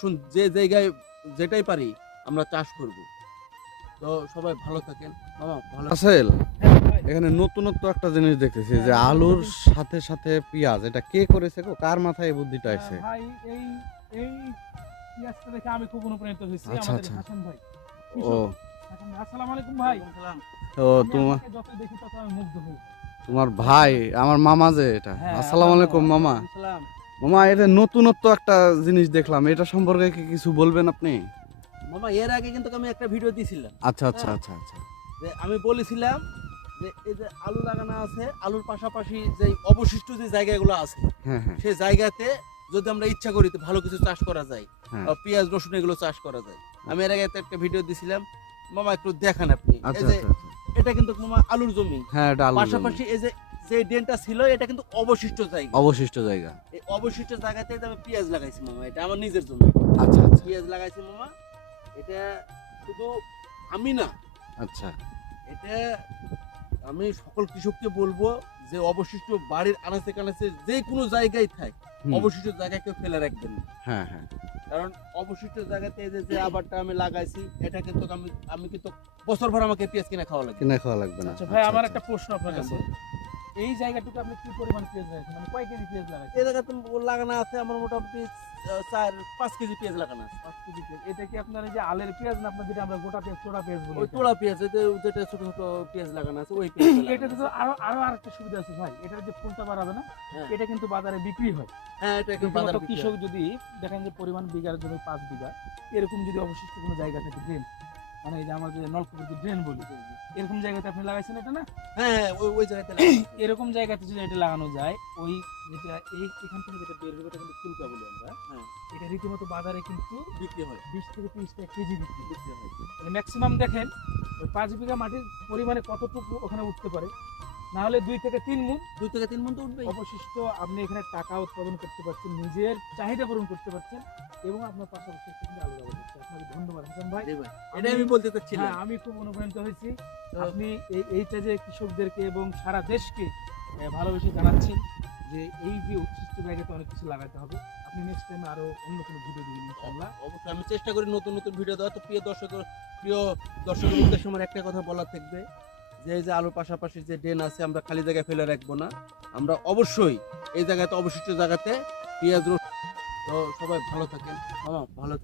রসুন যে জায়গায় যেটাই পারি আমরা চাষ করব। তো সবাই ভালো থাকেন মামা, ভালো আসেল এখানে নতুনত্ব একটা জিনিস দেখতেছি যে আলুর সাথে সাথে পেঁয়াজ, এটা কে করেছে গো? কার মাথায় এই বুদ্ধিটা আসছে? ভাই এই এই পেঁয়াজটা দেখে আমি খুব অনুপ্রাণিত হয়েছি। আচ্ছা, আমাদের আচ্ছা। হাসান ভাই, ও হাসান ভাই, আসসালামু আলাইকুম ভাই। তো আমি তোমার আপনাকে যত দেখি তত আমি মুগ্ধ হই। তোমার ভাই আমার মামা যে এটা। হ্যাঁ, আসসালামু আলাইকুম মামা। আসসালাম। মামা এটা নতুনত্ব একটা জিনিস দেখলাম, এটা সম্পর্কে কি কিছু বলবেন আপনি? মামা এর আগে কিন্তু আমি একটা ভিডিও দিয়েছিলাম আচ্ছা আচ্ছা আচ্ছা আচ্ছা। যে আমি বলেছিলাম যে এই যে আলু লাগানো আছে, আলুর পাশাপাশি যে অবশিষ্ট যে জায়গাগুলো আছে হ্যাঁ হ্যাঁ সেই জায়গাতে যদি আমরা ইচ্ছা করি তো ভালো কিছু চাষ করা যায়, হ্যাঁ। পেঁয়াজ রসুন এগুলো চাষ করা যায়। আমি এর আগে একটা ভিডিও দিছিলাম মামা, একটু দেখান আপনি। এই আচ্ছা যে আচ্ছা আচ্ছা। এটা কিন্তু মামা আলুর জমি, হ্যাঁ এটা আলুর জমি। পাশাপাশি এই যে যে ড্রেনটা ছিল এটা কিন্তু অবশিষ্ট জায়গা। অবশিষ্ট জায়গা। এই অবশিষ্ট জায়গাতে আমি পেঁয়াজ লাগাইছি মামা, এটা আমার নিজের জন্য আচ্ছা আচ্ছা পেঁয়াজ লাগাইছি মামা। এটা শুধু আমি না, আচ্ছা। এটা আমি সকল কৃষককে বলবো যে অবশিষ্ট বাড়ির আনাচে কানাচে যে কোনো জায়গায় থাক, হুম, অবশিষ্ট জায়গায় কেউ ফেলে রাখবেন না। হ্যাঁ হ্যাঁ কারণ অবশিষ্ট জায়গাতে এই যে আবারটা আমি লাগাইছি এটা কিন্তু আমি কিন্তু বছর ভর আমাকে পেঁয়াজ কিনে খাওয়া লাগে। কিনে খাওয়া লাগবে না। আচ্ছা ভাই, আমার আচ্ছা, একটা প্রশ্ন আপনার কাছে। এই জায়গাটুকু আপনি কি পরিমাণ পেঁয়াজ লাগাইছেন, মানে কয় কেজি পেঁয়াজ লাগাইছেন? এই জায়গাতে লাগানো আছে আমার মোটামুটি 4-5 কেজি পেঁয়াজ লাগানো আছে। 5 কেজি পেঁয়াজ। এটা কি আপনার এই যে আলের পেঁয়াজ না আপনার যেটা আমরা গোটা পেঁয়াজ, ছোটা পেঁয়াজ বলি? ওই তোড়া পেঁয়াজ যেটা ছোট ছোট পেঁয়াজ লাগানো আছে ওই পেঁয়াজ এটাতে তো আরো আরেকটা সুবিধা আছে ভাই, এটার যে ফুলটা বাড়াবে না, হ্যাঁ এটা কিন্তু বাজারে বিক্রি হয়। হ্যাঁ, এটা একটু বাজার রীতিমতো কৃষক যদি দেখেন যে পরিমাণ বিঘার জমি 5 বিঘা, এরকম যদি অবশিষ্ট কোনো জায়গা থেকে ড্রেন, মানে এই যে আমরা যে নলকূপের যে ড্রেন বলি, এরকম জায়গাতে আপনি লাগাইছেন এটা না, হ্যাঁ হ্যাঁ ওই জায়গাতে লাগানো। এরকম জায়গাতে যদি এটা লাগানো যায়, ওই যেটা এখান থেকে যেটা বের হবে এটা কিন্তু ফুলকা বলি আমরা, হ্যাঁ এটা রীতিমতো বাজারে কিন্তু বিক্রি হয় 20 থেকে 30 টাকা কেজি বিক্রি হয়। বিক্রি হয়। মানে ম্যাক্সিমাম দেখেন ওই 5 বিঘা মাটির পরিমাণে কতটুকু ওখানে উঠতে পারে, না হলে 2 থেকে 3 মুন 2 থেকে 3 মণ তো উঠবেই। অবশিষ্ট আপনি এখানে টাকা উৎপাদন করতে পারছেন, নিজের চাহিদা পূরণ করতে পারছেন, এবং আপনার পাশাপাশি একটা কিন্তু আলাদা হচ্ছে। আপনাকে ধন্যবাদ হাসান ভাই। জি ভাই, এটাই আমি বলতে চাচ্ছিলাম। হ্যাঁ, আমি খুব অনুপ্রাণিত হয়েছি। তো আপনি এইটা যে কৃষকদেরকে এবং সারা দেশকে ভালোবেসে জানাচ্ছেন যে এই যে উচ্ছিষ্ট জায়গাতে অনেক কিছু লাগাতে হবে। আপনি নেক্সট টাইম আরো অন্য কোনো ভিডিও দিবেন ইনশাআল্লাহ। অবশ্যই আমি চেষ্টা করি নতুন নতুন ভিডিও দেওয়া। তো প্রিয় দর্শকের উদ্দেশ্যে আমার একটা কথা বলার থাকবে যে এই যে আলুর পাশাপাশি যে ড্রেন আছে আমরা খালি জায়গায় ফেলে রাখবো না, আমরা অবশ্যই এই জায়গাতে অবশিষ্ট জায়গাতে পেঁয়াজ রসুন। তো সবাই ভালো থাকেন মামা, ভালো থাকেন।